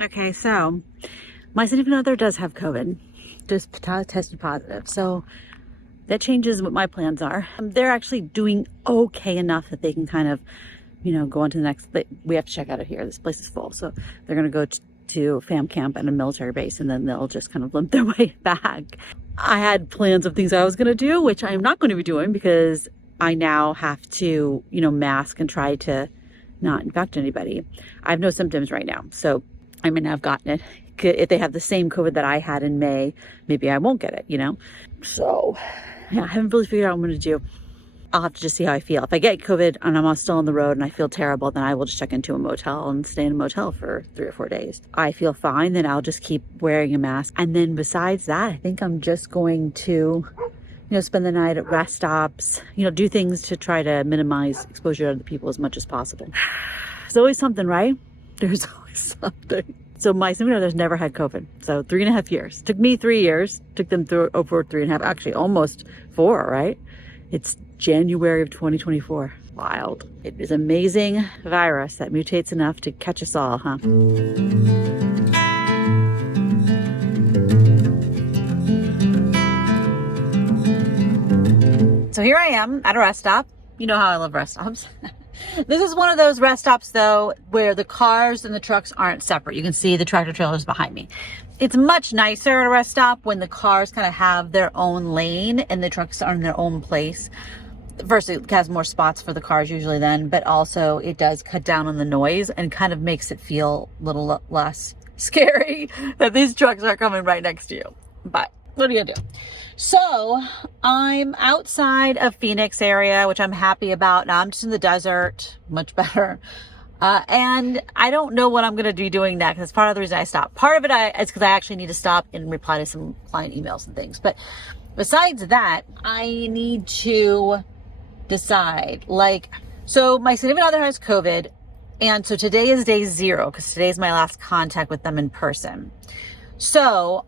Okay, so my significant other does have COVID, just tested positive. So that changes what my plans are. They're actually doing okay enough that they can kind of, you know, go on to the next, we have to check out of here. This place is full. So they're going to go to fam camp at a military base, and then they'll just kind of limp their way back. I had plans of things I was going to do, which I'm not going to be doing because I now have to, you know, mask and try to not infect anybody. I have no symptoms right now. So I may not have gotten it. If they have the same COVID that I had in May, maybe I won't get it, you know? So yeah, I haven't really figured out what I'm going to do. I'll have to just see how I feel. If I get COVID and I'm still on the road and I feel terrible, then I will just check into a motel and stay in a motel for 3 or 4 days. I feel fine, then I'll just keep wearing a mask. And then besides that, I think I'm just going to, you know, spend the night at rest stops, you know, do things to try to minimize exposure to other people as much as possible. There's always something, right? There's always something. So my significant other's never had COVID. So 3.5 years. Took me 3 years. Took them through over 3.5, actually almost 4, right? It's January of 2024. Wild. It is an amazing virus that mutates enough to catch us all, huh? So here I am at a rest stop. You know how I love rest stops. This is one of those rest stops though, where the cars and the trucks aren't separate. You can see the tractor trailers behind me. It's much nicer at a rest stop when the cars kind of have their own lane and the trucks are in their own place. First, it has more spots for the cars usually then, but also it does cut down on the noise and kind of makes it feel a little less scary that these trucks are coming right next to you. But what are you gonna do? So I'm outside of Phoenix area, which I'm happy about. Now I'm just in the desert, much better. And I don't know what I'm going to be doing next. That's part of the reason I stopped. Part of it is because I actually need to stop and reply to some client emails and things. But besides that, I need to decide, so my significant other has COVID. And so today is day 0 because today is my last contact with them in person. So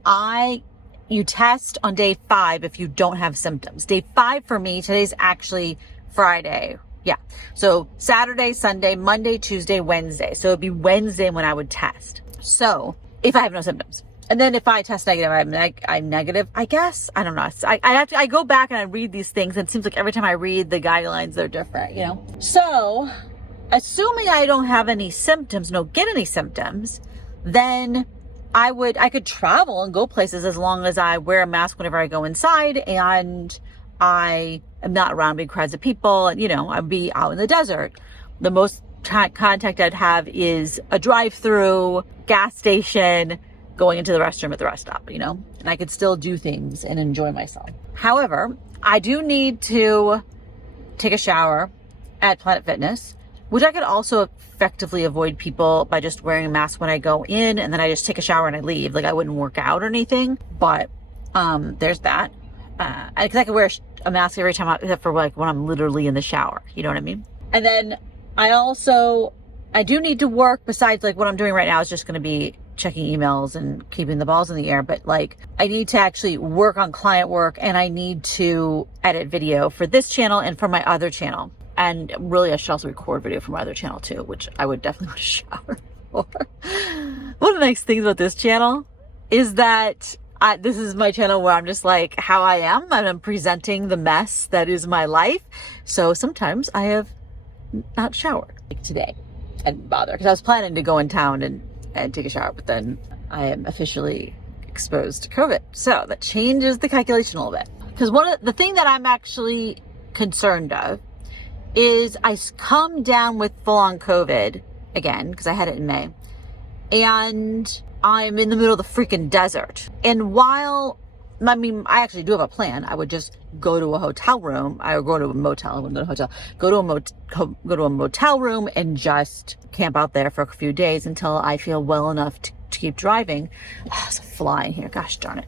you test on day 5 if you don't have symptoms. Day 5 for me, today's actually Friday. Yeah. So Saturday, Sunday, Monday, Tuesday, Wednesday. So it'd be Wednesday when I would test. So if I have no symptoms. And then if I test negative, I'm negative, I guess. I don't know. I go back and I read these things and it seems like every time I read the guidelines, they're different, you know? So assuming I don't have any symptoms, don't get any symptoms, then I could travel and go places as long as I wear a mask whenever I go inside and I am not around big crowds of people and, you know, I'd be out in the desert. The most contact I'd have is a drive-through, gas station, going into the restroom at the rest stop, you know, and I could still do things and enjoy myself. However, I do need to take a shower at Planet Fitness, which I could also effectively avoid people by just wearing a mask when I go in and then I just take a shower and I leave. Like I wouldn't work out or anything, but there's that. Because I could wear a mask every time except for like when I'm literally in the shower, you know what I mean? And then I do need to work besides like what I'm doing right now is just going to be checking emails and keeping the balls in the air. But like I need to actually work on client work and I need to edit video for this channel and for my other channel. And really, I should also record video for my other channel too, which I would definitely want to shower for. One of the nice things about this channel is that this is my channel where I'm just like how I am and I'm presenting the mess that is my life. So sometimes I have not showered like today. I didn't bother because I was planning to go in town and take a shower, but then I am officially exposed to COVID. So that changes the calculation a little bit. Because the thing that I'm actually concerned of is I come down with full-on COVID again, because I had it in May, and I'm in the middle of the freaking desert. And while, I mean, I actually do have a plan. I would just go to a hotel room. I would go to a motel. I wouldn't go to a hotel. Go to a motel room and just camp out there for a few days until I feel well enough to keep driving. Oh, there's a fly in here. Gosh darn it.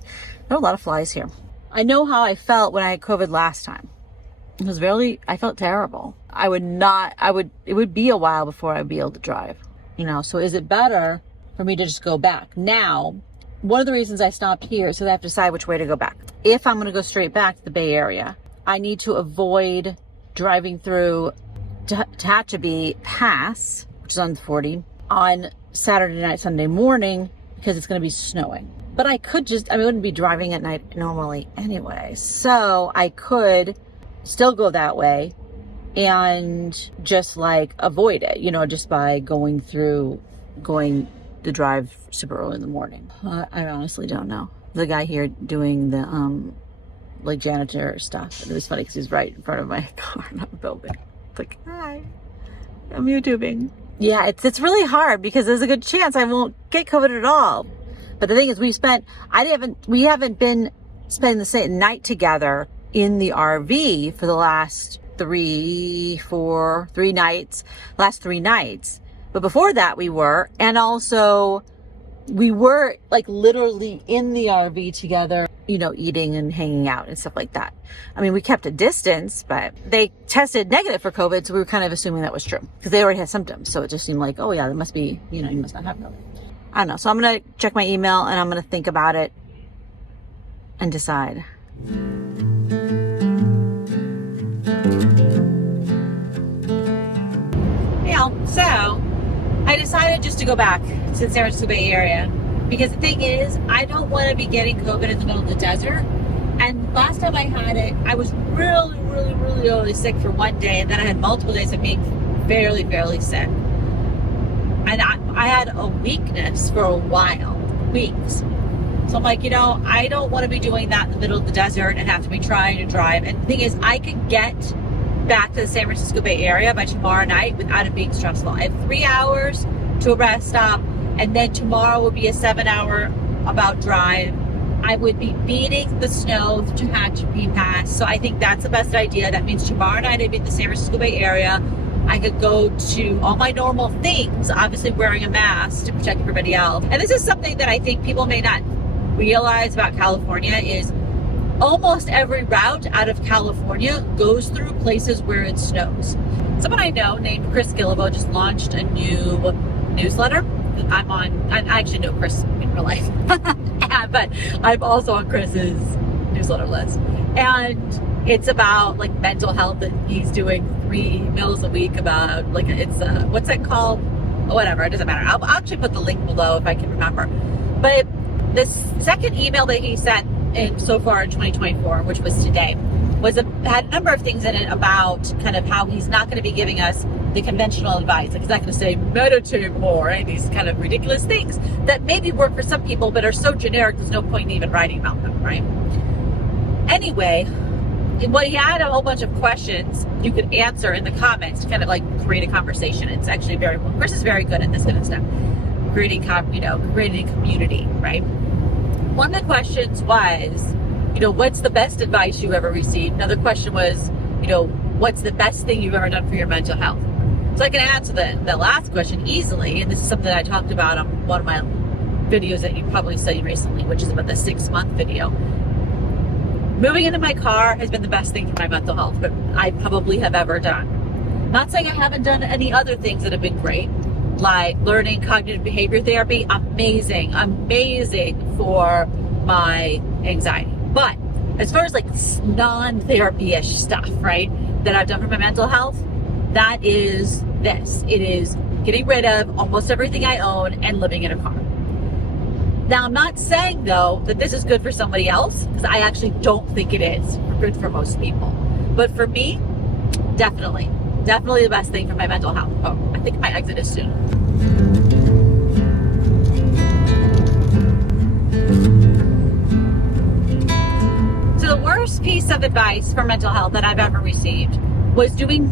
There are a lot of flies here. I know how I felt when I had COVID last time. I felt terrible. It would be a while before I'd be able to drive, you know? So is it better for me to just go back? Now, one of the reasons I stopped here is so I have to decide which way to go back. If I'm going to go straight back to the Bay Area, I need to avoid driving through Tehachapi Pass, which is on 40, on Saturday night, Sunday morning, because it's going to be snowing. But I could just, I wouldn't be driving at night normally anyway. So I could still go that way and just like avoid it, you know, just by going the drive super early in the morning. I honestly don't know. The guy here doing the, like janitor stuff. It was funny because he's right in front of my car, not the building. It's like, hi, I'm YouTubing. Yeah, it's really hard because there's a good chance I won't get COVID at all. But the thing is, we haven't been spending the same night together in the RV for the last three nights. But before that we were, and also we were like literally in the RV together, you know, eating and hanging out and stuff like that. I mean, we kept a distance, but they tested negative for COVID. So we were kind of assuming that was true because they already had symptoms. So it just seemed like, oh yeah, there must be, you know, you must not have COVID. I don't know. So I'm going to check my email and I'm going to think about it and decide. Yeah, so I decided just to go back to the San Francisco Bay Area because the thing is, I don't want to be getting COVID in the middle of the desert. And last time I had it, I was really sick for one day, and then I had multiple days of being fairly sick. And I had a weakness for a while, weeks. So I'm like, you know, I don't want to be doing that in the middle of the desert and have to be trying to drive. And the thing is, I could get back to the San Francisco Bay Area by tomorrow night without it being stressful. I have 3 hours to a rest stop, and then tomorrow will be a 7-hour about drive. I would be beating the snow to Tehachapi Pass. So I think that's the best idea. That means tomorrow night I'd be in the San Francisco Bay Area. I could go to all my normal things, obviously wearing a mask to protect everybody else. And this is something that I think people may not realize about California is almost every route out of California goes through places where it snows. Someone I know named Chris Gillibo just launched a new newsletter. I actually know Chris in real life, but I'm also on Chris's newsletter list. And it's about like mental health, and he's doing 3 meals a week about like, it's what's it called? Whatever, it doesn't matter. I'll actually put the link below if I can remember. But this second email that he sent so far in 2024, which was today, had a number of things in it about kind of how he's not going to be giving us the conventional advice. Like he's not going to say meditate more, and these kind of ridiculous things that maybe work for some people but are so generic there's no point in even writing about them, right? Anyway, well, he had a whole bunch of questions you could answer in the comments to kind of like create a conversation. It's actually very well. Chris is very good at this kind of stuff, creating community, right? One of the questions was, you know, what's the best advice you ever received? Another question was, you know, what's the best thing you've ever done for your mental health? So I can answer the last question easily, and this is something that I talked about on one of my videos that you probably saw recently, which is about the 6-month video. Moving into my car has been the best thing for my mental health, but I probably have ever done. Not saying I haven't done any other things that have been great, like learning cognitive behavior therapy, amazing for my anxiety. But as far as like non-therapy-ish stuff, right, that I've done for my mental health, that is this. It is getting rid of almost everything I own and living in a car. Now, I'm not saying, though, that this is good for somebody else, because I actually don't think it is good for most people. But for me, definitely the best thing for my mental health. Oh, I think my exit is soon. So the worst piece of advice for mental health that I've ever received was doing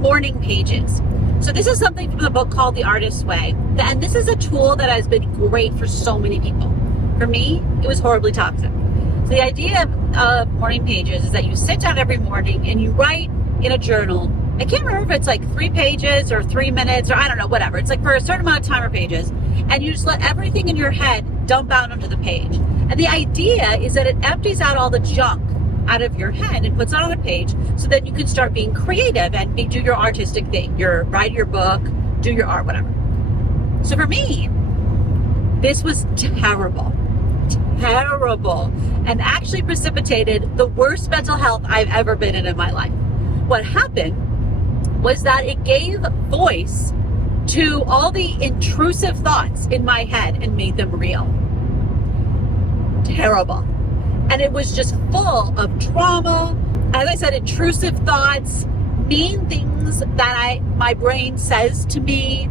morning pages. So this is something from the book called The Artist's Way. And this is a tool that has been great for so many people. For me, it was horribly toxic. So the idea of morning pages is that you sit down every morning and you write in a journal. I can't remember if it's like 3 pages or 3 minutes or I don't know, whatever. It's like for a certain amount of time or pages. And you just let everything in your head dump out onto the page. And the idea is that it empties out all the junk out of your head and puts it on a page so that you can start being creative and do your artistic thing. Write your book, do your art, whatever. So for me, this was terrible, and actually precipitated the worst mental health I've ever been in my life. What happened was that it gave voice to all the intrusive thoughts in my head and made them real. Terrible. And it was just full of trauma. As I said, intrusive thoughts, mean things that my brain says to me,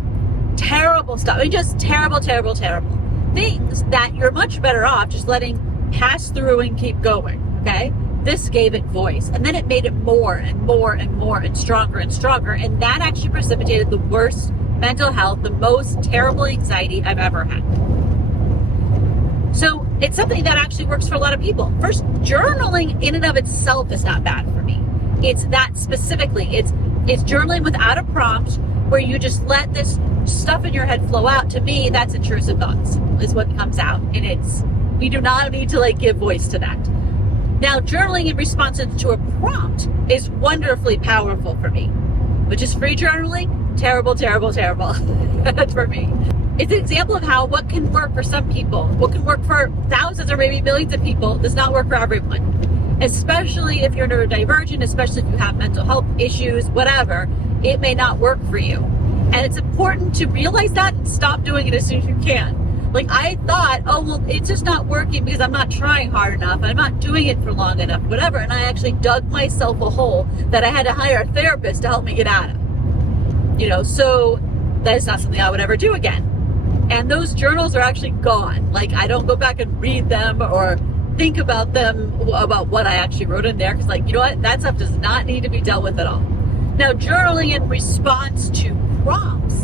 terrible stuff. I mean, just terrible, terrible, terrible things that you're much better off just letting pass through and keep going, okay? This gave it voice, and then it made it more and more and more and stronger, and that actually precipitated the worst mental health, the most terrible anxiety I've ever had. So it's something that actually works for a lot of people. First, journaling in and of itself is not bad for me. It's that specifically. It's journaling without a prompt where you just let this stuff in your head flow out. To me, that's intrusive thoughts is what comes out. And we do not need to give voice to that. Now, journaling in response to a prompt is wonderfully powerful for me, but just free journaling, terrible, terrible, terrible for me. It's an example of how what can work for some people, what can work for thousands or maybe millions of people, does not work for everyone. Especially if you're neurodivergent, especially if you have mental health issues, whatever, it may not work for you. And it's important to realize that and stop doing it as soon as you can. I thought, oh, well, it's just not working because I'm not trying hard enough. I'm not doing it for long enough, whatever. And I actually dug myself a hole that I had to hire a therapist to help me get out of. So that is not something I would ever do again. And those journals are actually gone. I don't go back and read them or think about them, about what I actually wrote in there. Because you know what? That stuff does not need to be dealt with at all. Now, journaling in response to prompts,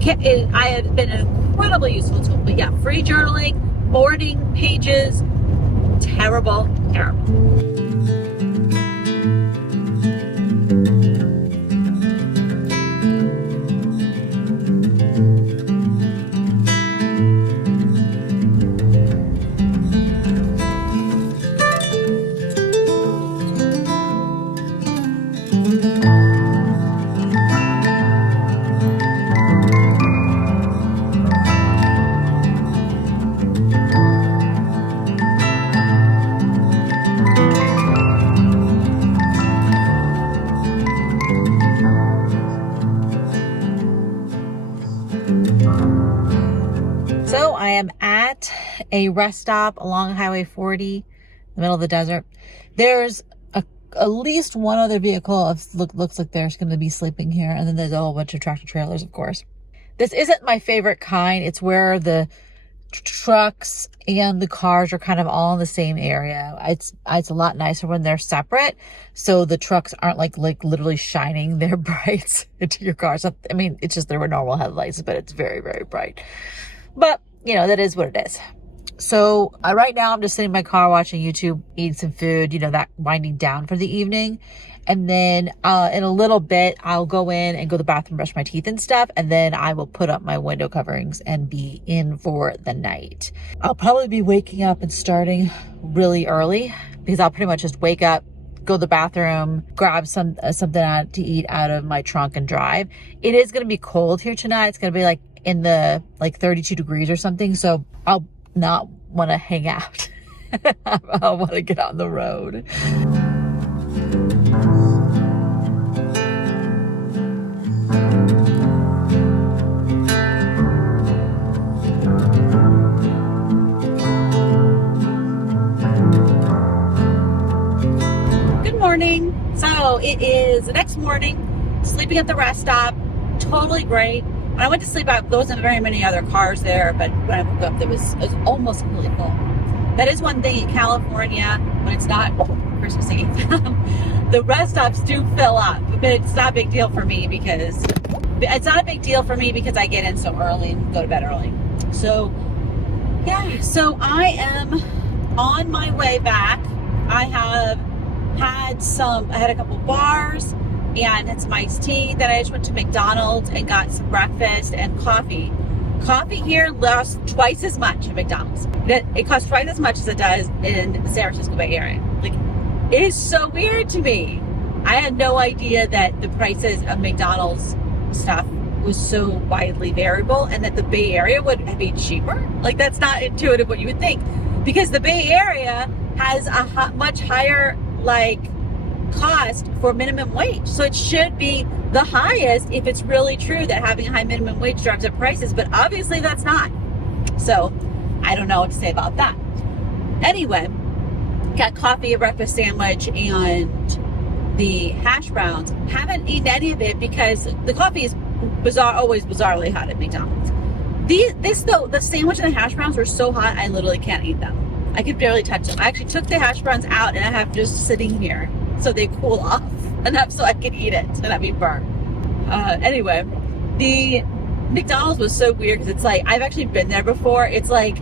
I had been an incredibly useful tool. But yeah, free journaling, morning pages, terrible, terrible. I am at a rest stop along Highway 40, in the middle of the desert. There's at least one other vehicle. Looks like there's going to be sleeping here. And then there's a whole bunch of tractor trailers, of course. This isn't my favorite kind. It's where the trucks and the cars are kind of all in the same area. It's a lot nicer when they're separate. So the trucks aren't like literally shining their brights into your cars. I mean, it's just there were normal headlights, but it's very, very bright. But that is what it is. So right now I'm just sitting in my car watching YouTube, eating some food, that winding down for the evening. And then in a little bit, I'll go in and go to the bathroom, brush my teeth and stuff. And then I will put up my window coverings and be in for the night. I'll probably be waking up and starting really early because I'll pretty much just wake up, go to the bathroom, grab something to eat out of my trunk and drive. It is going to be cold here tonight. It's going to be in the 32 degrees or something. So I'll not want to hang out. I want to get on the road. Good morning. So it is the next morning, sleeping at the rest stop, totally great. When I went to sleep, there wasn't very many other cars there, but when I woke up, it was almost completely full. That is one thing in California, when it's not Christmas Eve, the rest stops do fill up, but it's not a big deal for me because I get in so early and go to bed early. So, yeah, so I am on my way back. I had a couple bars and had some iced tea. Then I just went to McDonald's and got some breakfast and coffee. Coffee here costs twice as much at McDonald's. It costs twice as much as it does in the San Francisco Bay Area. It is so weird to me. I had no idea that the prices of McDonald's stuff was so widely variable and that the Bay Area would be cheaper. That's not intuitive what you would think. Because the Bay Area has a much higher, cost for minimum wage. So it should be the highest if it's really true that having a high minimum wage drives up prices, but obviously that's not. So I don't know what to say about that. Anyway, got coffee, a breakfast sandwich, and the hash browns. Haven't eaten any of it because the coffee is always bizarrely hot at McDonald's. The sandwich and the hash browns were so hot I literally can't eat them. I could barely touch them. I actually took the hash browns out and I have just sitting here so they cool off enough so I can eat it and not be burnt. Anyway, the McDonald's was so weird because it's like, I've actually been there before. It's like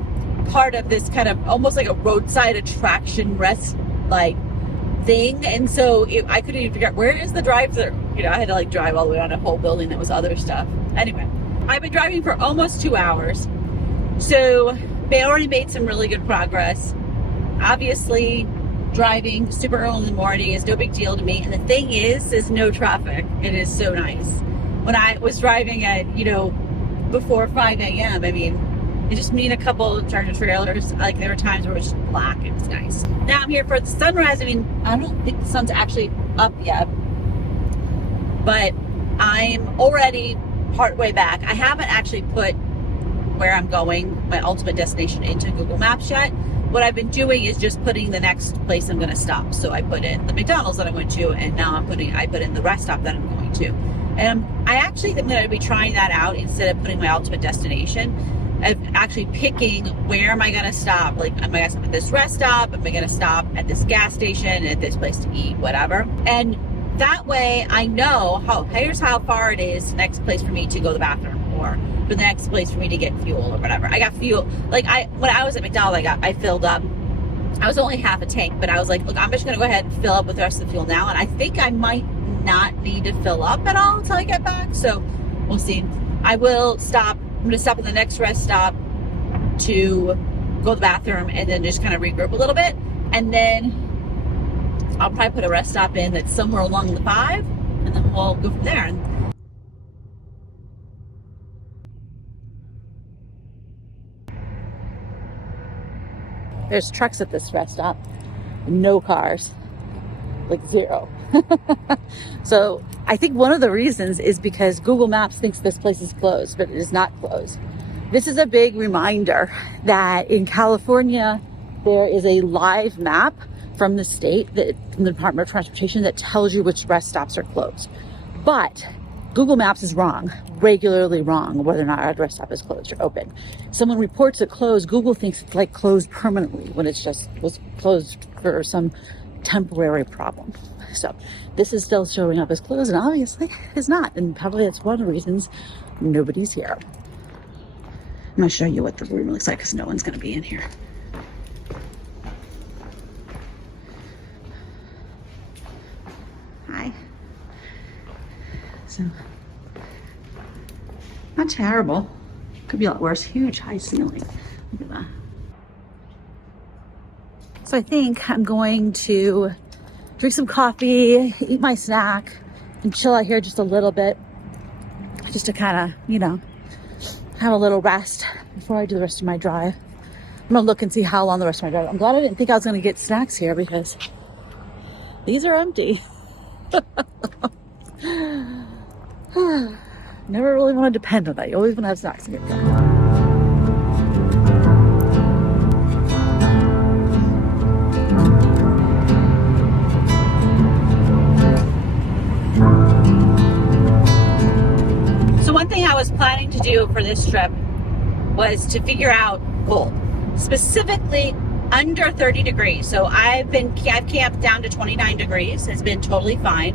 part of this kind of almost like a roadside attraction rest like thing, and so I couldn't even figure out where is the drive-thru. You know, I had to like drive all the way around a whole building that was other stuff. Anyway, I've been driving for almost 2 hours, so they already made some really good progress. Obviously, driving super early in the morning is no big deal to me, and the thing is, there's no traffic. It is so nice. When I was driving at, you know, before 5 a.m., I mean, it just me and a couple of tractor trailers. Like, there were times where it was just black. It was nice. Now I'm here for the sunrise. I mean, I don't think the sun's actually up yet, but I'm already partway back. I haven't actually put where I'm going, my ultimate destination, into Google Maps yet. What I've been doing is just putting the next place I'm going to stop. So I put in the McDonald's that I went to, and now I put in the rest stop that I'm going to. And I actually think I'm going to be trying that out instead of putting my ultimate destination. Of actually picking where am I going to stop. Like, am I going to stop at this rest stop? Am I going to stop at this gas station, at this place to eat, whatever? And that way I know here's how far it is the next place for me to go to the bathroom, or the next place for me to get fuel or whatever. I got fuel. Like, when I was at McDonald's, I filled up. I was only half a tank, but I was like, look, I'm just going to go ahead and fill up with the rest of the fuel now. And I think I might not need to fill up at all until I get back. So we'll see. I will stop. I'm going to stop at the next rest stop to go to the bathroom and then just kind of regroup a little bit. And then I'll probably put a rest stop in that's somewhere along the 5, and then we'll go from there. There's trucks at this rest stop, no cars, like zero. So I think one of the reasons is because Google Maps thinks this place is closed, but it is not closed. This is a big reminder that in California, there is a live map from the state, from the Department of Transportation, that tells you which rest stops are closed. But Google Maps is wrong, regularly wrong, whether or not a rest stop is closed or open. Someone reports it closed, Google thinks it's like closed permanently when it's just was closed for some temporary problem. So this is still showing up as closed, and obviously it's not. And probably that's one of the reasons nobody's here. I'm going to show you what the room looks like because no one's going to be in here. Hi. So, not terrible. Could be a lot worse. Huge high ceiling. Look at that. So I think I'm going to drink some coffee, eat my snack, and chill out here just a little bit. Just to kind of, you know, have a little rest before I do the rest of my drive. I'm going to look and see how long the rest of my drive. I'm glad I didn't think I was going to get snacks here because these are empty. Never really want to depend on that. You always want to have snacks in your car. So one thing I was planning to do for this trip was to figure out cold, specifically under 30 degrees. So I've camped down to 29 degrees. It's been totally fine.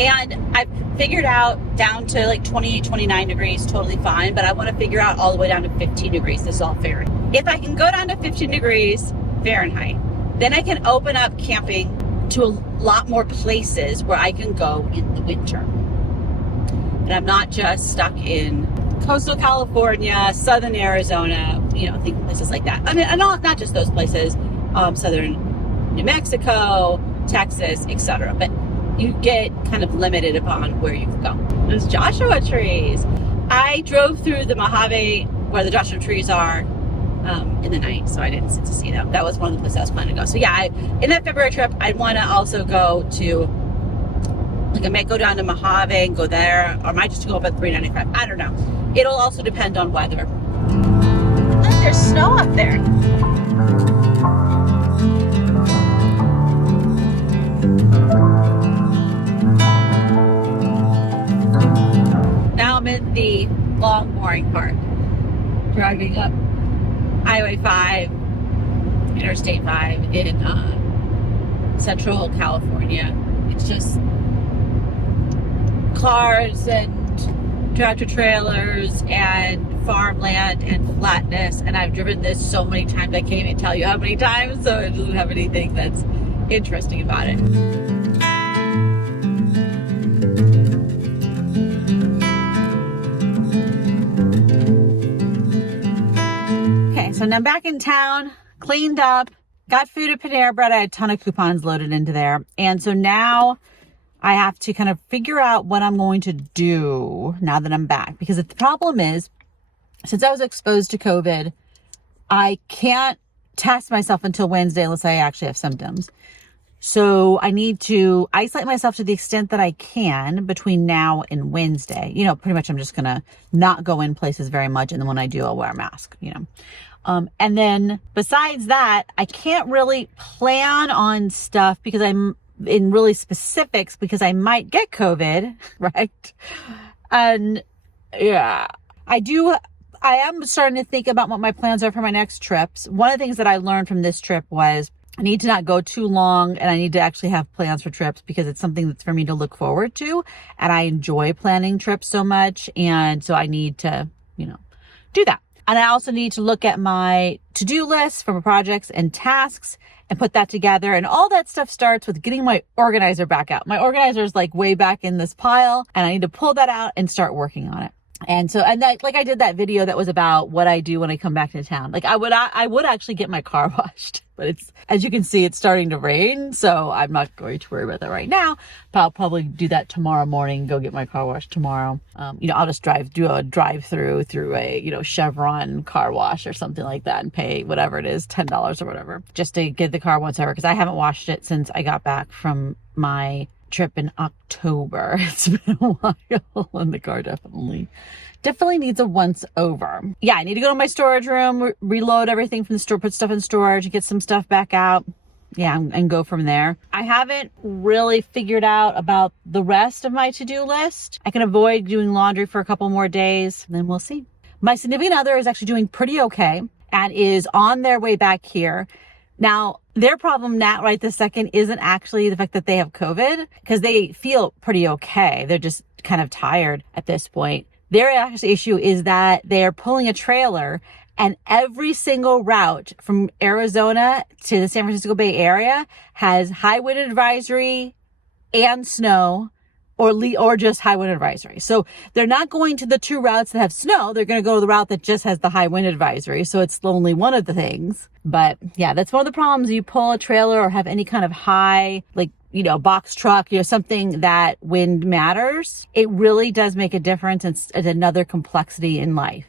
And I've figured out down to like 28, 29 degrees, totally fine. But I want to figure out all the way down to 15 degrees. This is all Fahrenheit. If I can go down to 15 degrees Fahrenheit, then I can open up camping to a lot more places where I can go in the winter. And I'm not just stuck in coastal California, southern Arizona, you know, think places like that. I mean, and not just those places, southern New Mexico, Texas, etc. But you get kind of limited upon where you can go. There's Joshua trees. I drove through the Mojave where the Joshua trees are in the night, so I didn't get to see them. That was one of the places I was planning to go. So yeah, in that February trip, I'd want to also go to Like I might go down to Mojave and go there, or I might just go up at 395. I don't know. It'll also depend on weather. Look, there's snow up there. Now I'm in the long mooring part. Driving up Highway 5, Interstate 5 in Central California. It's just cars and tractor trailers and farmland and flatness, and I've driven this so many times I can't even tell you how many times, so it doesn't have anything that's interesting about it. Okay, so now I'm back in town, cleaned up, got food at Panera Bread. I had a ton of coupons loaded into there, and so now I have to kind of figure out what I'm going to do now that I'm back. Because the problem is, since I was exposed to COVID, I can't test myself until Wednesday unless I actually have symptoms. So I need to isolate myself to the extent that I can between now and Wednesday. You know, pretty much I'm just going to not go in places very much. And then when I do, I'll wear a mask, you know. And then besides that, I can't really plan on stuff because I'm in really specifics because I might get COVID, right? And yeah, I am starting to think about what my plans are for my next trips. One of the things that I learned from this trip was I need to not go too long, and I need to actually have plans for trips because it's something that's for me to look forward to. And I enjoy planning trips so much. And so I need to, you know, do that. And I also need to look at my to-do list for projects and tasks and put that together. And all that stuff starts with getting my organizer back out. My organizer is like way back in this pile, and I need to pull that out and start working on it. And so, and that, like I did that video that was about what I do when I come back to town. Like I would actually get my car washed, but it's, as you can see, it's starting to rain. So I'm not going to worry about that right now, but I'll probably do that tomorrow morning, go get my car washed tomorrow. You know, I'll just do a drive-through through a, you know, Chevron car wash or something like that and pay whatever it is, $10 or whatever, just to get the car once over. Cause I haven't washed it since I got back from my trip in October. It's been a while, and the car definitely needs a once over. Yeah, I need to go to my storage room, reload everything from the store, put stuff in storage, get some stuff back out. Yeah, and go from there. I haven't really figured out about the rest of my to-do list. I can avoid doing laundry for a couple more days, and then we'll see. My significant other is actually doing pretty okay and is on their way back here. Now, their problem now, right this second, isn't actually the fact that they have COVID, because they feel pretty okay. They're just kind of tired at this point. Their actual issue is that they're pulling a trailer, and every single route from Arizona to the San Francisco Bay Area has high wind advisory and snow, or just high wind advisory. So they're not going to the two routes that have snow. They're going to go to the route that just has the high wind advisory. So it's only one of the things. But yeah, that's one of the problems. You pull a trailer or have any kind of high, like, you know, box truck, you know, something that wind matters. It really does make a difference. It's another complexity in life.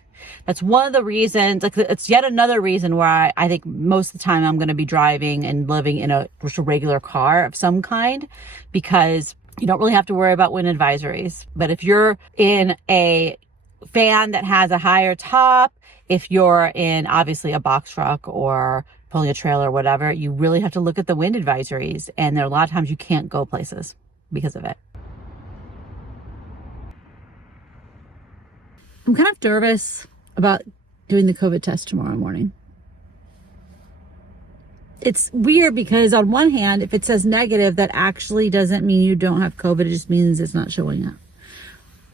That's one of the reasons, like, it's yet another reason why I think most of the time I'm going to be driving and living in just a regular car of some kind, because you don't really have to worry about wind advisories. But if you're in a van that has a higher top, if you're in obviously a box truck or pulling a trailer or whatever, you really have to look at the wind advisories. And there are a lot of times you can't go places because of it. I'm kind of nervous about doing the COVID test tomorrow morning. It's weird because on one hand, if it says negative, that actually doesn't mean you don't have COVID. It just means it's not showing up.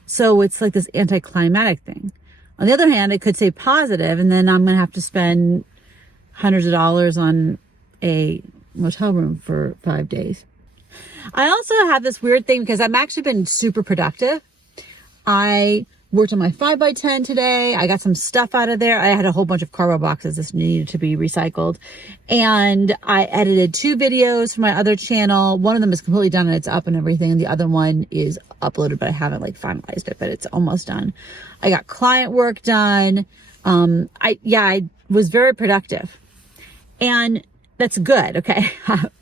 So it's like this anticlimactic thing. On the other hand, it could say positive, and then I'm going to have to spend hundreds of dollars on a motel room for 5 days. I also have this weird thing because I've actually been super productive. I worked on my 5x10 today. I got some stuff out of there. I had a whole bunch of cardboard boxes that needed to be recycled. And I edited 2 videos for my other channel. One of them is completely done and it's up and everything. And the other one is uploaded, but I haven't like finalized it, but it's almost done. I got client work done. I was very productive. And That's good, okay?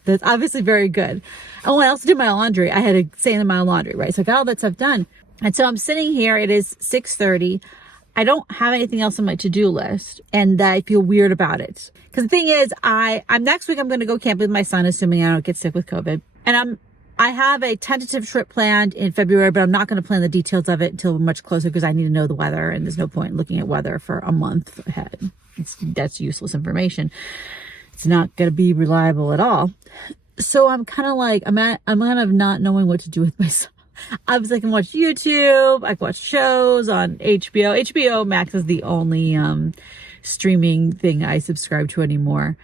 That's obviously very good. And when I also did my laundry, I had to say in my laundry, right? So I got all that stuff done. And so I'm sitting here, it is 6:30. I don't have anything else on my to-do list, and I feel weird about it. Because the thing is, I'm next week I'm going to go camping with my son, assuming I don't get sick with COVID. And I have a tentative trip planned in February, but I'm not going to plan the details of it until much closer because I need to know the weather, and there's no point looking at weather for a month ahead. That's useless information. It's not going to be reliable at all. So I'm kind of like, I'm kind of not knowing what to do with myself. I was like, I can watch YouTube. I can watch shows on HBO. HBO Max is the only streaming thing I subscribe to anymore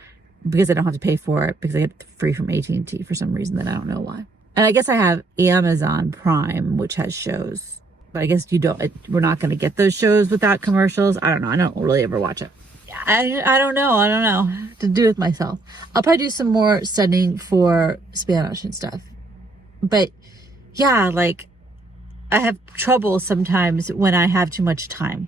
because I don't have to pay for it because I get it free from AT&T for some reason that I don't know why. And I guess I have Amazon Prime, which has shows, but I guess we're not going to get those shows without commercials. I don't know. I don't really ever watch it. I don't know. I don't know what to do with myself. I'll probably do some more studying for Spanish and stuff. But yeah, like I have trouble sometimes when I have too much time.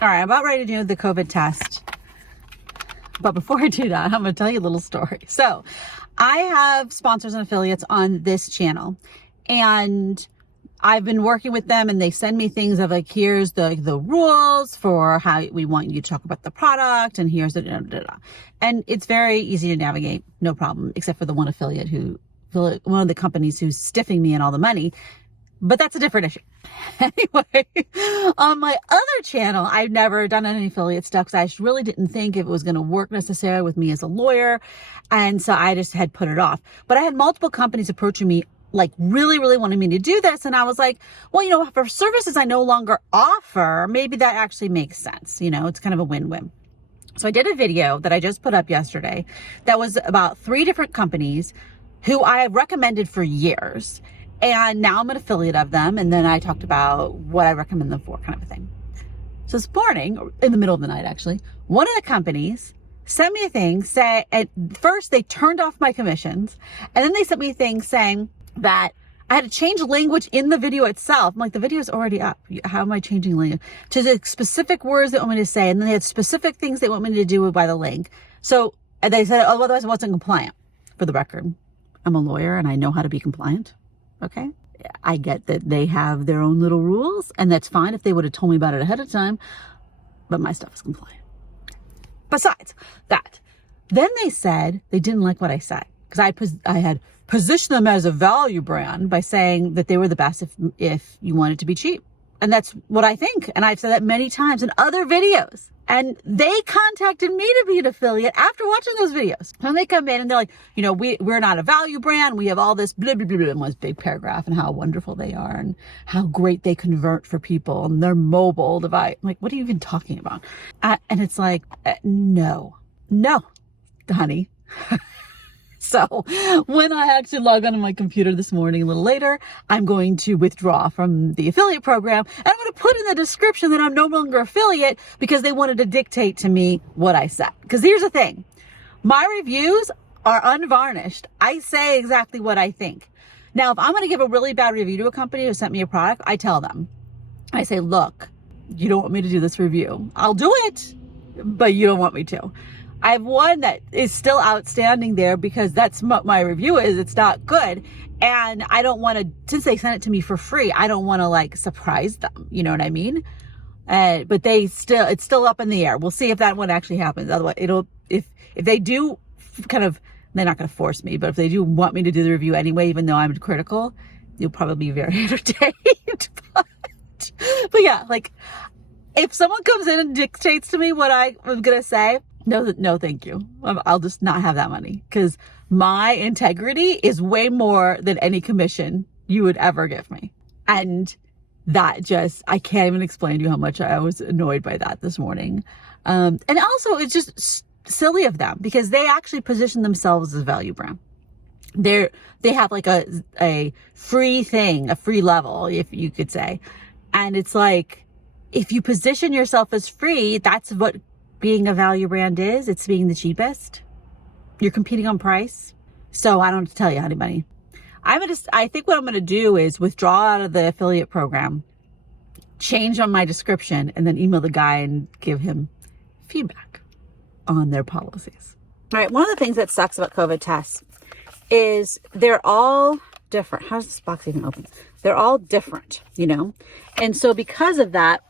All right, I'm about ready to do the COVID test. But before I do that, I'm going to tell you a little story. So I have sponsors and affiliates on this channel. And I've been working with them and they send me things of like, here's the rules for how we want you to talk about the product. And here's the And it's very easy to navigate. No problem. Except for the one affiliate one of the companies who's stiffing me and all the money. But that's a different issue. Anyway, on my other channel, I've never done any affiliate stuff because I really didn't think if it was going to work necessarily with me as a lawyer. And so I just had put it off. But I had multiple companies approaching me like really, really wanted me to do this. And I was like, well, for services I no longer offer, maybe that actually makes sense. It's kind of a win-win. So I did a video that I just put up yesterday that was about 3 different companies who I have recommended for years. And now I'm an affiliate of them. And then I talked about what I recommend them for, kind of a thing. So this morning, or in the middle of the night, actually, one of the companies sent me a thing at first they turned off my commissions. And then they sent me a thing saying that I had to change language in the video itself. I'm like, the video is already up. How am I changing language? To the specific words they want me to say. And then they had specific things they want me to do by the link. So they said, oh, otherwise I wasn't compliant. For the record, I'm a lawyer and I know how to be compliant. Okay. I get that they have their own little rules and that's fine if they would have told me about it ahead of time, but my stuff is compliant. Besides that, then they said they didn't like what I said because I had positioned them as a value brand by saying that they were the best if you wanted to be cheap. And that's what I think. And I've said that many times in other videos. And they contacted me to be an affiliate after watching those videos. And they come in and they're like, we're not a value brand. We have all this blah, blah, blah, blah, in one big paragraph and how wonderful they are and how great they convert for people and their mobile device. I'm like, what are you even talking about? And it's like, no, honey. So when I actually log onto my computer this morning a little later, I'm going to withdraw from the affiliate program. And I'm going to put in the description that I'm no longer affiliate because they wanted to dictate to me what I said. Because here's the thing. My reviews are unvarnished. I say exactly what I think. Now, if I'm going to give a really bad review to a company who sent me a product, I tell them. I say, look, you don't want me to do this review. I'll do it, but you don't want me to. I have one that is still outstanding there because that's what my review is. It's not good. And I don't want to, since they sent it to me for free, I don't want to like surprise them. You know what I mean? But it's still up in the air. We'll see if that one actually happens. Otherwise, if they do kind of, they're not going to force me, but if they do want me to do the review anyway, even though I'm critical, you'll probably be very entertained. But yeah, like if someone comes in and dictates to me what I'm going to say, no, thank you. I'll just not have that money because my integrity is way more than any commission you would ever give me. And that I can't even explain to you how much I was annoyed by that this morning. And also it's just silly of them because they actually position themselves as a value brand. They have like a free thing, a free level, if you could say. And it's like, if you position yourself as free, that's what being a value brand is. It's being the cheapest. You're competing on price. So I don't have to tell you, honey bunny. I think what I'm going to do is withdraw out of the affiliate program change on my description and then email the guy and give him feedback on their policies. All right, one of the things that sucks about COVID tests is they're all different. How does this box even open? They're all different, you know? And so because of that,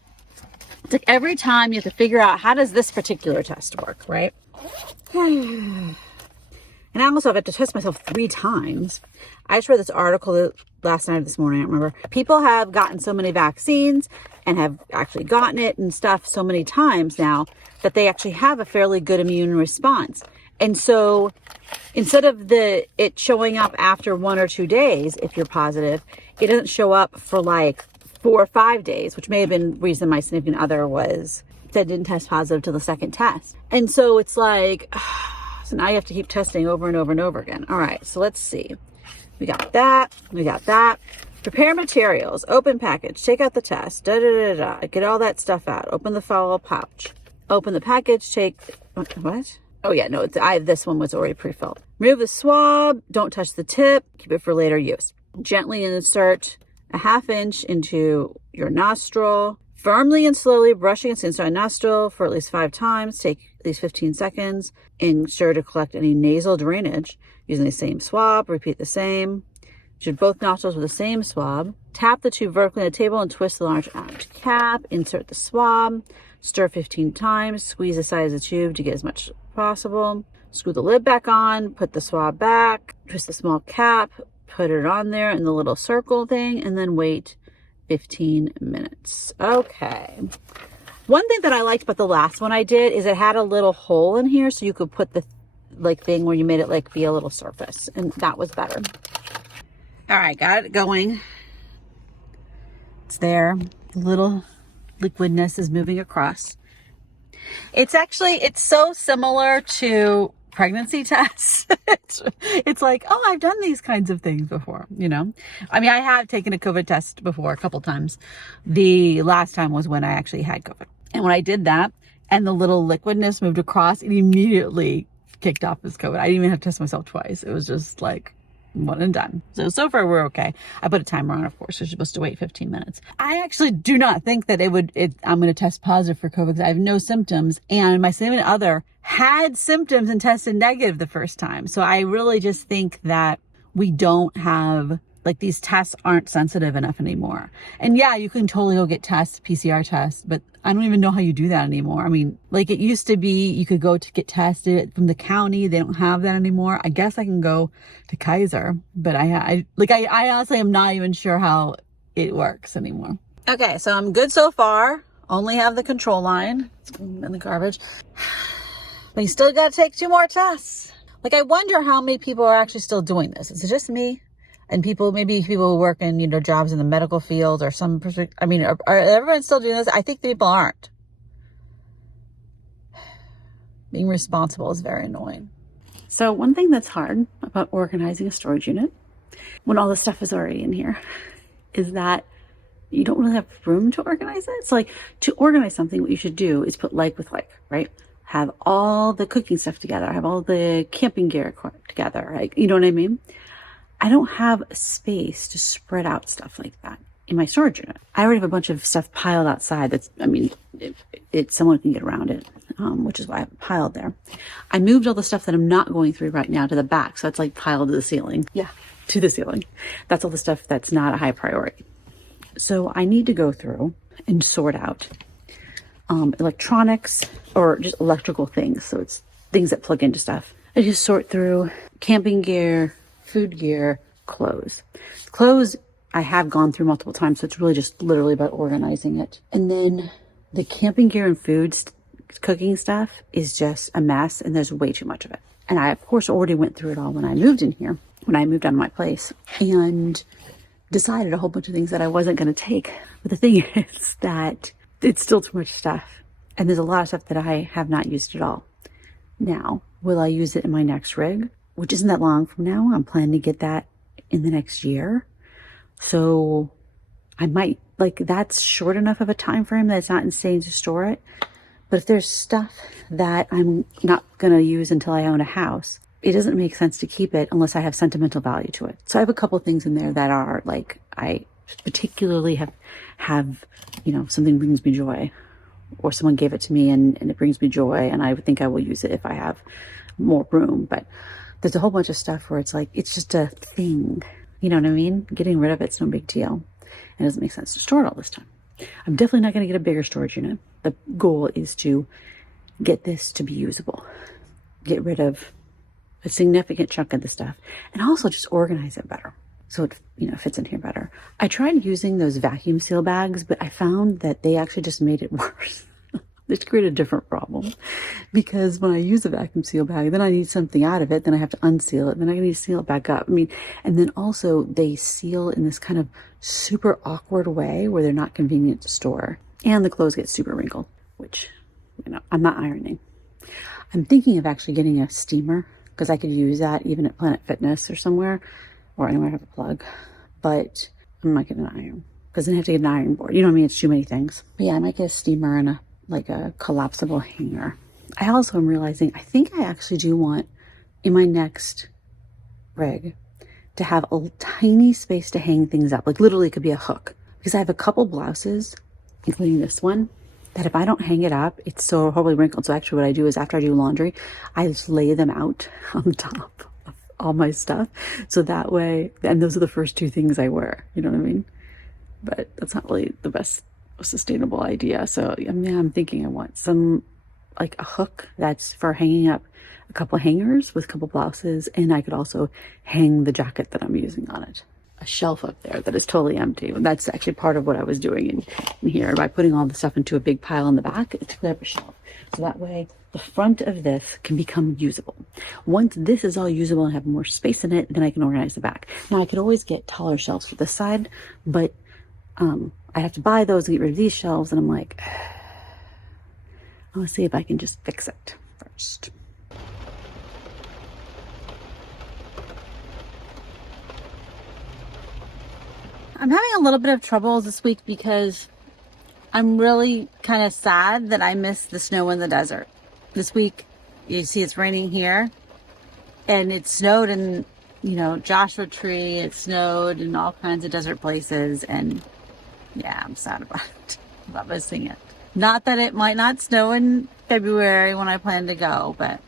it's like every time you have to figure out, how does this particular test work, right? And I also have to test myself 3 times. I just read this article last night or this morning, I don't remember. People have gotten so many vaccines and have actually gotten it and stuff so many times now that they actually have a fairly good immune response. And so instead of it showing up after 1 or 2 days, if you're positive, it doesn't show up for like 4 or 5 days, which may have been the reason my significant other said didn't test positive till the second test. And so it's like, so now you have to keep testing over and over and over again. All right, so let's see. We got that. We got that. Prepare materials. Open package. Take out the test. Get all that stuff out. Open the follow-up pouch. Open the package. Take... What? Oh, yeah. No, this one was already pre-filled. Remove the swab. Don't touch the tip. Keep it for later use. Gently insert a 1/2 inch into your nostril. Firmly and slowly brush against the inside nostril for at least 5 times. Take at least 15 seconds. Ensure to collect any nasal drainage using the same swab. Repeat the same. Should both nostrils with the same swab. Tap the tube vertically on the table and twist the large armed cap. Insert the swab. Stir 15 times. Squeeze the side of the tube to get as much as possible. Screw the lid back on. Put the swab back. Twist the small cap. Put it on there in the little circle thing, and then wait 15 minutes. Okay. One thing that I liked about the last one I did is it had a little hole in here so you could put the thing where you made it like be a little surface, and that was better. All right, got it going. It's there. The little liquidness is moving across. It's so similar to pregnancy tests. It's like, oh, I've done these kinds of things before, you know? I mean, I have taken a COVID test before a couple times. The last time was when I actually had COVID. And when I did that and the little liquidness moved across, it immediately kicked off as COVID. I didn't even have to test myself twice. It was just like one and done. So far we're okay. I put a timer on, of course. So you're supposed to wait 15 minutes. I actually do not think that I'm going to test positive for COVID because I have no symptoms, and my significant other had symptoms and tested negative the first time. So I really just think that we don't have, like, these tests aren't sensitive enough anymore. And yeah, you can totally go get tests, PCR tests, but I don't even know how you do that anymore. I mean, like, it used to be you could go to get tested from the county. They don't have that anymore. I guess I can go to Kaiser, but I honestly am not even sure how it works anymore. Okay, so I'm good so far. Only have the control line. It's in the garbage. But you still got to take 2 more tests. Like, I wonder how many people are actually still doing this. Is it just me? And maybe people who work in, jobs in the medical field or some, I mean, are everyone still doing this? I think people aren't. Being responsible is very annoying. So one thing that's hard about organizing a storage unit when all the stuff is already in here is that you don't really have room to organize it. So, like, to organize something, what you should do is put like with like, right? Have all the cooking stuff together. Have all the camping gear together. Like, you know what I mean? I don't have space to spread out stuff like that in my storage unit. I already have a bunch of stuff piled outside. Someone can get around it, which is why I have it piled there. I moved all the stuff that I'm not going through right now to the back. So it's like piled to the ceiling. Yeah, to the ceiling. That's all the stuff that's not a high priority. So I need to go through and sort out electronics or just electrical things. So it's things that plug into stuff. I just sort through camping gear, food gear, clothes. Clothes I have gone through multiple times, so it's really just literally about organizing it. And then the camping gear and cooking stuff is just a mess, and there's way too much of it. And I, of course, already went through it all when I moved in here, when I moved out of my place, and decided a whole bunch of things that I wasn't going to take. But the thing is that it's still too much stuff, and there's a lot of stuff that I have not used at all. Now, will I use it in my next rig? Which isn't that long from now. I'm planning to get that in the next year. So I might, that's short enough of a time frame that it's not insane to store it. But if there's stuff that I'm not going to use until I own a house, it doesn't make sense to keep it unless I have sentimental value to it. So I have a couple things in there that are I particularly have, you know, something brings me joy, or someone gave it to me and it brings me joy, and I think I will use it if I have more room. But there's a whole bunch of stuff where it's like, it's just a thing. You know what I mean? Getting rid of it's no big deal. It doesn't make sense to store it all this time. I'm definitely not going to get a bigger storage unit. The goal is to get this to be usable. Get rid of a significant chunk of the stuff, and also just organize it better so it, you know, fits in here better. I tried using those vacuum seal bags, but I found that they actually just made it worse. They just created a different problem, because when I use a vacuum seal bag, then I need something out of it, then I have to unseal it, then I need to seal it back up. I mean, and then also they seal in this kind of super awkward way where they're not convenient to store, and the clothes get super wrinkled, which, you know, I'm not ironing. I'm thinking of actually getting a steamer, because I could use that even at Planet Fitness or somewhere, or anywhere I have a plug. But I'm not getting an iron, because then I have to get an iron board. You know what I mean? It's too many things. But yeah, I might get a steamer and a collapsible hanger. I also am realizing, I think I actually do want in my next rig to have a tiny space to hang things up. Like literally it could be a hook, because I have a couple blouses, including this one, that if I don't hang it up, it's so horribly wrinkled. So actually what I do is after I do laundry, I just lay them out on the top of all my stuff. So that way, and those are the first two things I wear, you know what I mean? But that's not really the best sustainable idea. So I mean, I'm thinking I want some, like a hook that's for hanging up a couple hangers with a couple blouses, and I could also hang the jacket that I'm using on it. A shelf up there that is totally empty. That's actually part of what I was doing in here by putting all the stuff into a big pile in the back to clear up a shelf. So that way the front of this can become usable. Once this is all usable and have more space in it, then I can organize the back. Now I could always get taller shelves for this side, but I have to buy those and get rid of these shelves, and I'm like, I'll see if I can just fix it first. I'm having a little bit of trouble this week because I'm really kind of sad that I missed the snow in the desert. This week, you see it's raining here, and it snowed in, you know, Joshua Tree, it snowed in all kinds of desert places, and yeah, I'm sad about it, about missing it. Not that it might not snow in February when I plan to go, but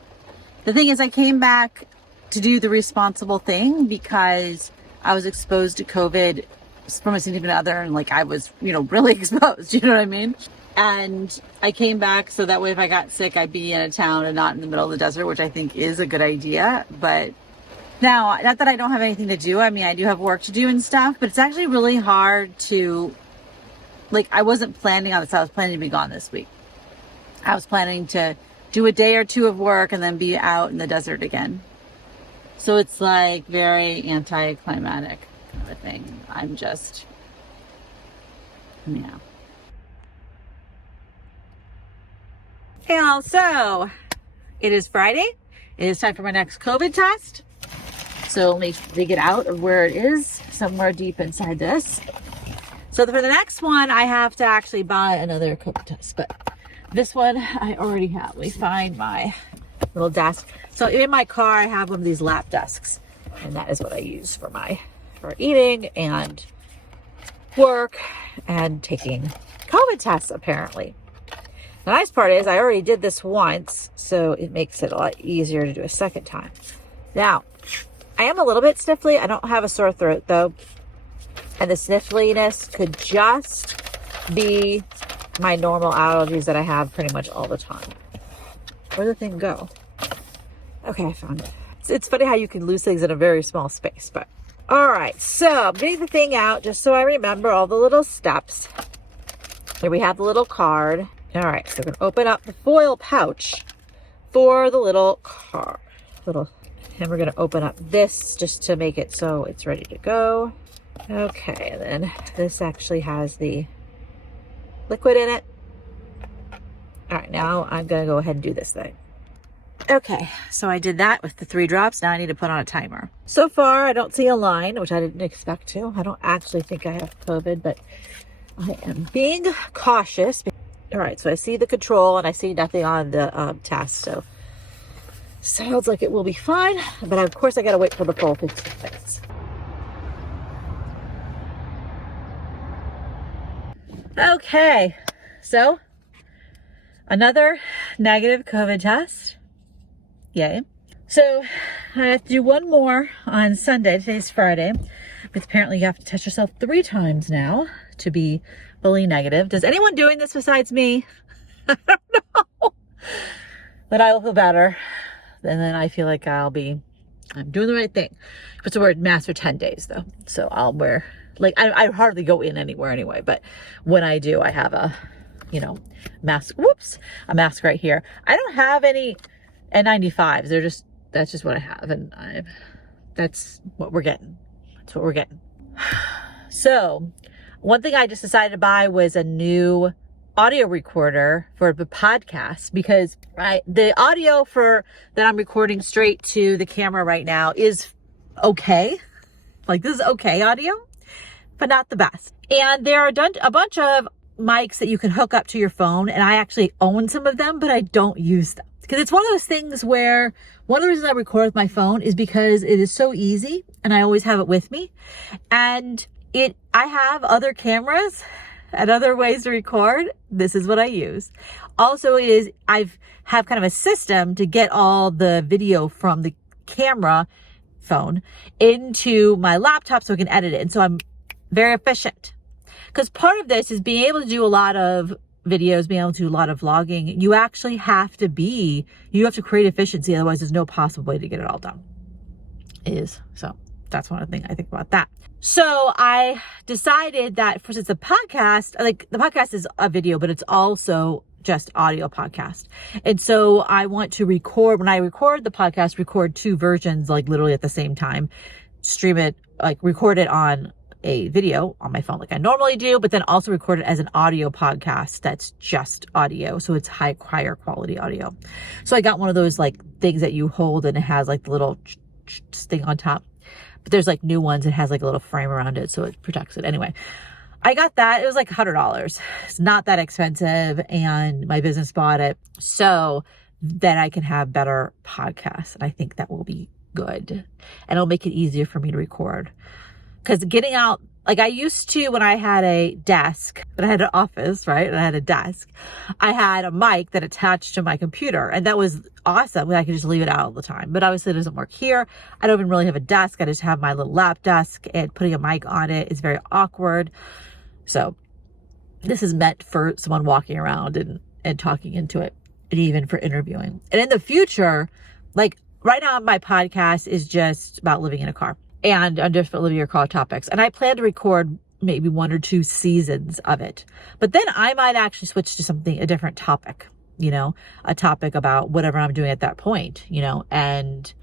the thing is I came back to do the responsible thing because I was exposed to COVID from a significant other, and like I was, you know, really exposed, you know what I mean? And I came back so that way if I got sick, I'd be in a town and not in the middle of the desert, which I think is a good idea. But now, not that I don't have anything to do. I mean, I do have work to do and stuff, but it's actually really hard to, like, I wasn't planning on this. I was planning to be gone this week. I was planning to do a day or two of work and then be out in the desert again. So it's like very anticlimactic kind of a thing. I'm just, yeah. Hey all, so it is Friday. It is time for my next COVID test. So let me dig it out of where it is, somewhere deep inside this. So for the next one, I have to actually buy another COVID test, but this one I already have. Let me find my little desk. So in my car, I have one of these lap desks, and that is what I use for eating and work and taking COVID tests, apparently. The nice part is I already did this once, so it makes it a lot easier to do a second time. Now, I am a little bit sniffly. I don't have a sore throat though. And the sniffliness could just be my normal allergies that I have pretty much all the time. Where'd the thing go? Okay, I found it. It's funny how you can lose things in a very small space, but all right. So I'm getting the thing out just so I remember all the little steps. Here we have the little card. All right, so we're gonna open up the foil pouch for the little card. And we're gonna open up this just to make it so it's ready to go. Okay, and then this actually has the liquid in it. All right, now I'm gonna go ahead and do this thing. Okay, so I did that with the 3 drops. Now I need to put on a timer. So far, I don't see a line, which I didn't expect to. I don't actually think I have COVID, but I am being cautious. All right, so I see the control and I see nothing on the test, so sounds like it will be fine, but of course I gotta wait for the full 15 minutes. Okay, so another negative COVID test. Yay. So I have to do one more on Sunday. Today's Friday. Because apparently you have to test yourself 3 times now to be fully negative. Does anyone doing this besides me? I don't know. But I will feel better. And then I feel like I'm doing the right thing. But to wear masks for 10 days though. So I'll wear, like, I hardly go in anywhere anyway. But when I do, I have a, mask. Whoops. A mask right here. I don't have any N95s. That's just what I have. And that's what we're getting. That's what we're getting. So one thing I just decided to buy was a new audio recorder for the podcast, because the audio that I'm recording straight to the camera right now is okay. Like, this is okay audio, but not the best. And there are a bunch of mics that you can hook up to your phone, and I actually own some of them, but I don't use them. Because it's one of those things where one of the reasons I record with my phone is because it is so easy and I always have it with me. And I have other cameras and other ways to record. This is what I use. Also, I have kind of a system to get all the video from the camera phone into my laptop so I can edit it. And so I'm very efficient. Because part of this is being able to do a lot of videos, being able to do a lot of vlogging. You actually have to create efficiency. Otherwise, there's no possible way to get it all done. So that's one of the things I think about that. So I decided that since it's a podcast, like the podcast is a video, but it's also just audio podcast. And so I want to when I record the podcast, record 2 versions, like literally at the same time, stream it, like record it on a video on my phone like I normally do, but then also record it as an audio podcast that's just audio. So it's higher quality audio. So I got one of those like things that you hold and it has like the little thing on top. But there's like new ones. It has like a little frame around it so it protects it. Anyway, I got that. It was like $100. It's not that expensive. And my business bought it so that I can have better podcasts. And I think that will be good. And it'll make it easier for me to record. Because getting out, like I used to when I had a desk, but I had an office, right? And I had a desk. I had a mic that attached to my computer, and that was awesome. I could just leave it out all the time. But obviously it doesn't work here. I don't even really have a desk. I just have my little lap desk, and putting a mic on it is very awkward. So this is meant for someone walking around and talking into it, and even for interviewing. And in the future, like right now my podcast is just about living in a car. And on different living your car topics. And I plan to record maybe 1 or 2 seasons of it. But then I might actually switch to a different topic, a topic about whatever I'm doing at that point, and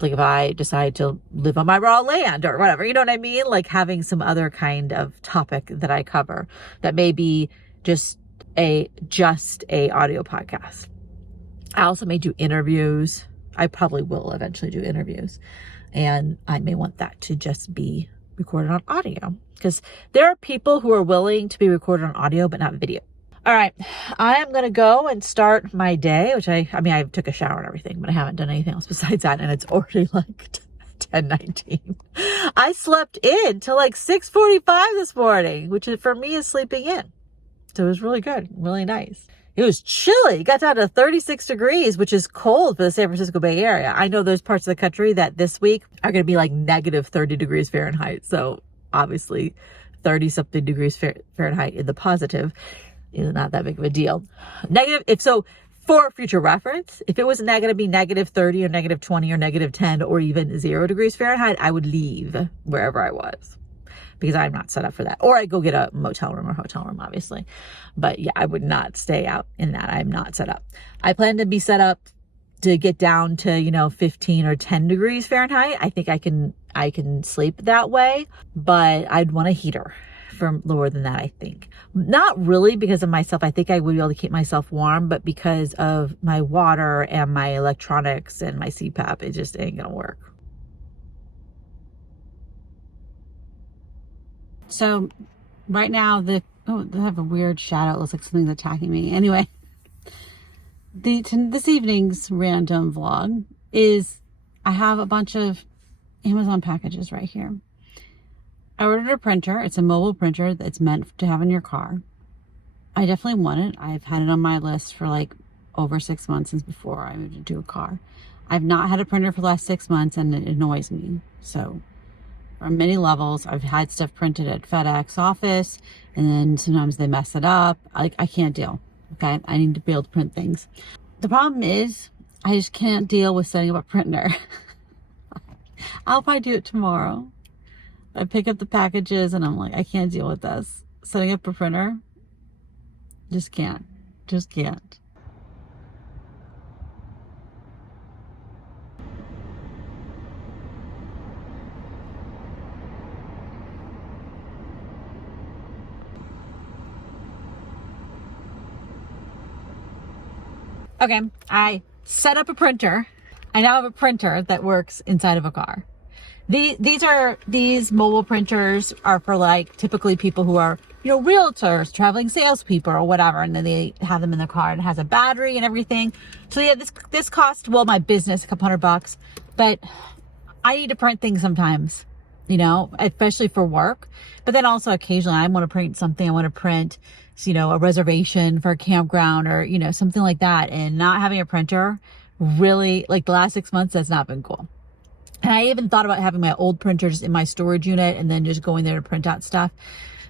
like if I decide to live on my raw land or whatever, you know what I mean? Like having some other kind of topic that I cover that may be just a audio podcast. I also may do interviews. I probably will eventually do interviews. And I may want that to just be recorded on audio, because there are people who are willing to be recorded on audio, but not video. All right. I am going to go and start my day, which I took a shower and everything, but I haven't done anything else besides that. And it's already like 10:19. I slept in till like 6:45 this morning, which for me is sleeping in. So it was really good. Really nice. It was chilly. It got down to 36 degrees, which is cold for the San Francisco Bay Area. I know there's parts of the country that this week are going to be like negative 30 degrees Fahrenheit. So obviously 30 something degrees Fahrenheit in the positive is not that big of a deal. For future reference, if it was going to be negative 30 or negative 20 or negative 10 or even 0 degrees Fahrenheit, I would leave wherever I was, because I'm not set up for that. Or I go get a motel room or hotel room, obviously. But yeah, I would not stay out in that. I'm not set up. I plan to be set up to get down to, 15 or 10 degrees Fahrenheit. I think I can sleep that way, but I'd want a heater for lower than that, I think. Not really because of myself. I think I would be able to keep myself warm, but because of my water and my electronics and my CPAP, it just ain't gonna work. So right now they have a weird shadow. It looks like something's attacking me. Anyway, this evening's random vlog is I have a bunch of Amazon packages right here. I ordered a printer. It's a mobile printer that's meant to have in your car. I definitely want it. I've had it on my list for like over 6 months since before I moved into a car. I've not had a printer for the last 6 months and it annoys me. So on many levels, I've had stuff printed at FedEx office and then sometimes they mess it up. I can't deal. Okay. I need to be able to print things. The problem is I just can't deal with setting up a printer. I'll probably do it tomorrow. I pick up the packages and I'm like, I can't deal with this. Setting up a printer, just can't. Okay, I set up a printer. I now have a printer that works inside of a car. These mobile printers are for like typically people who are, you know, realtors, traveling salespeople or whatever, and then they have them in the car and it has a battery and everything. So yeah, this cost, well, my business a couple $100, but I need to print things sometimes, you know, especially for work. But then also occasionally I want to print something. I want to print, you know, a reservation for a campground or, you know, something like that. And not having a printer really, like the last 6 months, that's not been cool. And I even thought about having my old printers in my storage unit and then just going there to print out stuff.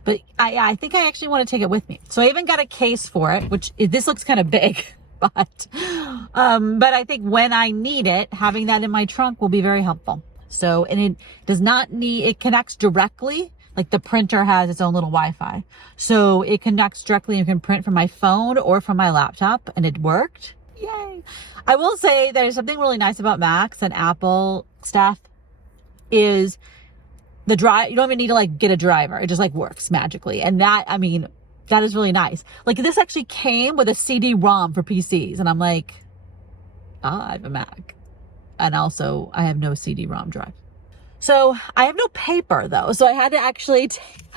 But I think I actually want to take it with me. So I even got a case for it, which this looks kind of big, but I think when I need it, having that in my trunk will be very helpful. So, and it does not need, it connects directly. Like the printer has its own little Wi-Fi. So it connects directly and can print from my phone or from my laptop, and it worked. Yay. I will say there's something really nice about Macs and Apple stuff is the drive. You don't even need to like get a driver. It just like works magically. And that, I mean, that is really nice. Like this actually came with a CD-ROM for PCs. And I'm like, I have a Mac. And also I have no CD-ROM drive. So I have no paper though. So I had to actually,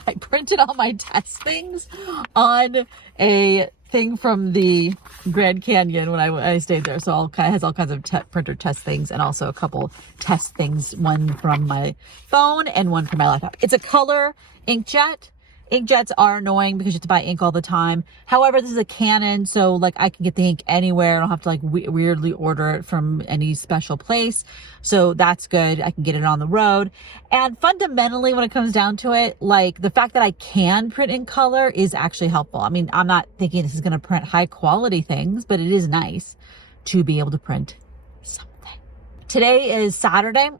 I printed all my test things on a thing from the Grand Canyon when I stayed there. So it has all kinds of printer test things and also a couple test things, one from my phone and one from my laptop. It's a color inkjet. Inkjets are annoying because you have to buy ink all the time. However, this is a Canon, so like I can get the ink anywhere. I don't have to like weirdly order it from any special place. So that's good. I can get it on the road. And fundamentally, when it comes down to it, like the fact that I can print in color is actually helpful. I mean, I'm not thinking this is going to print high quality things, but it is nice to be able to print something. Today is Saturday.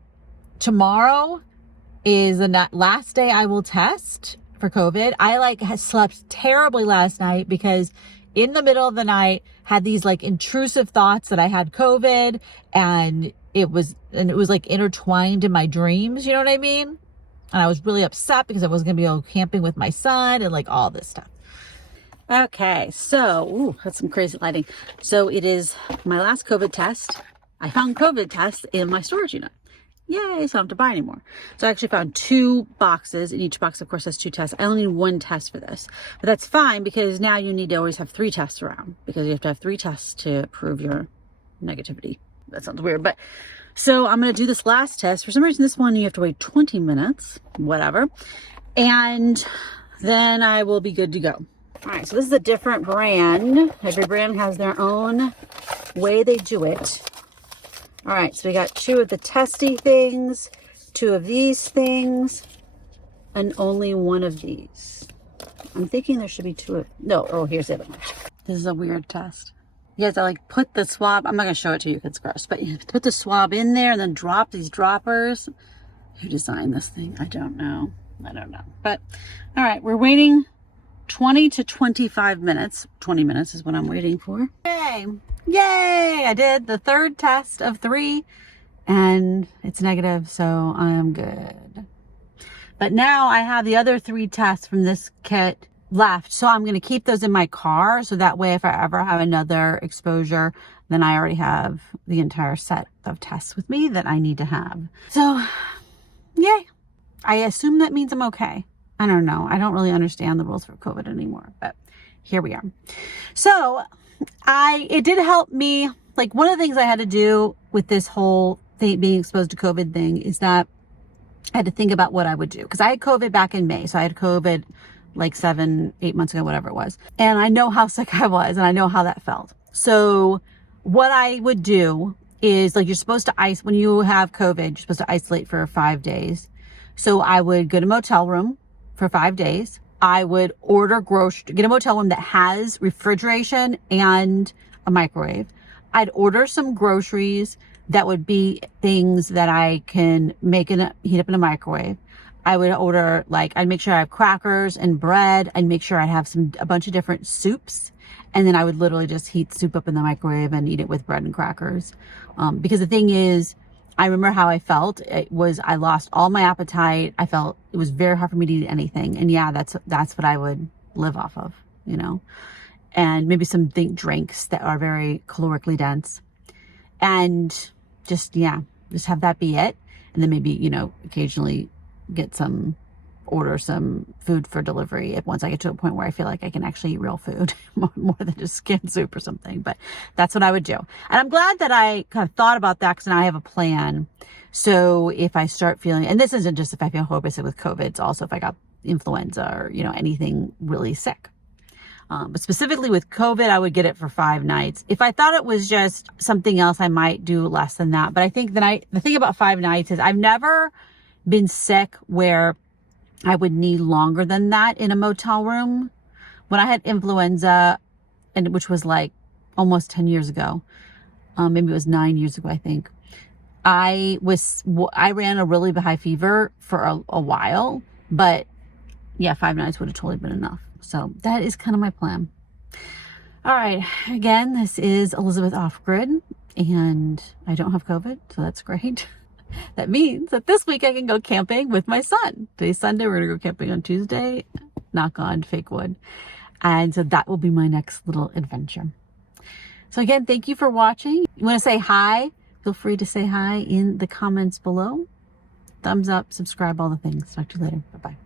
Tomorrow is the last day I will test for COVID. I slept terribly last night because in the middle of the night had these like intrusive thoughts that I had COVID and it was like intertwined in my dreams. You know what I mean? And I was really upset because I wasn't going to be able camping with my son and like all this stuff. Okay. So, that's some crazy lighting. So it is my last COVID test. I found COVID tests in my storage unit. Yay, so I don't have to buy anymore. So I actually found 2 boxes, and each box, of course, has 2 tests. I only need 1 test for this. But that's fine because now you need to always have 3 tests around because you have to have 3 tests to prove your negativity. That sounds weird, but so I'm going to do this last test. For some reason, this one you have to wait 20 minutes, whatever. And then I will be good to go. All right, so this is a different brand. Every brand has their own way they do it. All right, so we got 2 of the testy things, 2 of these things, and only 1 of these. I'm thinking there should be 2 of, no, oh, here's the other one. This is a weird test. You have to like put the swab, I'm not gonna show it to you because it's gross, but you have to put the swab in there and then drop these droppers. Who designed this thing? I don't know. But all right, we're waiting 20 to 25 minutes. 20 minutes is what I'm waiting for. Yay! I did the 3rd test of 3 and it's negative, so I am good. But now I have the other 3 tests from this kit left, so I'm going to keep those in my car so that way if I ever have another exposure, then I already have the entire set of tests with me that I need to have. So, yay! I assume that means I'm okay. I don't know. I don't really understand the rules for COVID anymore, but here we are. So, it did help me. Like one of the things I had to do with this whole thing, being exposed to COVID thing, is that I had to think about what I would do. Because I had COVID back in May. So I had COVID like 7-8 months ago, whatever it was. And I know how sick I was, and I know how that felt. So what I would do is, like, you're supposed to when you have COVID, you're supposed to isolate for 5 days. So I would get a motel room for 5 days. I would get a motel room that has refrigeration and a microwave. I'd order some groceries that would be things that I can heat up in a microwave. I would order, like, I'd make sure I have crackers and bread. I'd make sure I'd have a bunch of different soups. And then I would literally just heat soup up in the microwave and eat it with bread and crackers. Because the thing is, I remember how I felt. I lost all my appetite. I felt it was very hard for me to eat anything. And yeah, that's what I would live off of, you know, and maybe some drinks that are very calorically dense, and just have that be it. And then maybe, you know, occasionally order some food for delivery once I get to a point where I feel like I can actually eat real food more than just canned soup or something. But that's what I would do. And I'm glad that I kind of thought about that, because now I have a plan. So if I start feeling, and this isn't just if I feel hopeless with COVID, it's also if I got influenza or, you know, anything really sick. But specifically with COVID, I would get it for 5 nights. If I thought it was just something else, I might do less than that. But I think the thing about 5 nights is I've never been sick where I would need longer than that in a motel room. When I had influenza, which was like almost 10 years ago, maybe it was 9 years ago, I think, I ran a really high fever for a while, but yeah, 5 nights would have totally been enough. So that is kind of my plan. All right. Again, this is Elizabeth Off Grid, and I don't have COVID, so that's great. That means that this week I can go camping with my son. Today's Sunday. We're going to go camping on Tuesday. Knock on fake wood. And so that will be my next little adventure. So again, thank you for watching. You want to say hi? Feel free to say hi in the comments below. Thumbs up, subscribe, all the things. Talk to you later. Bye-bye.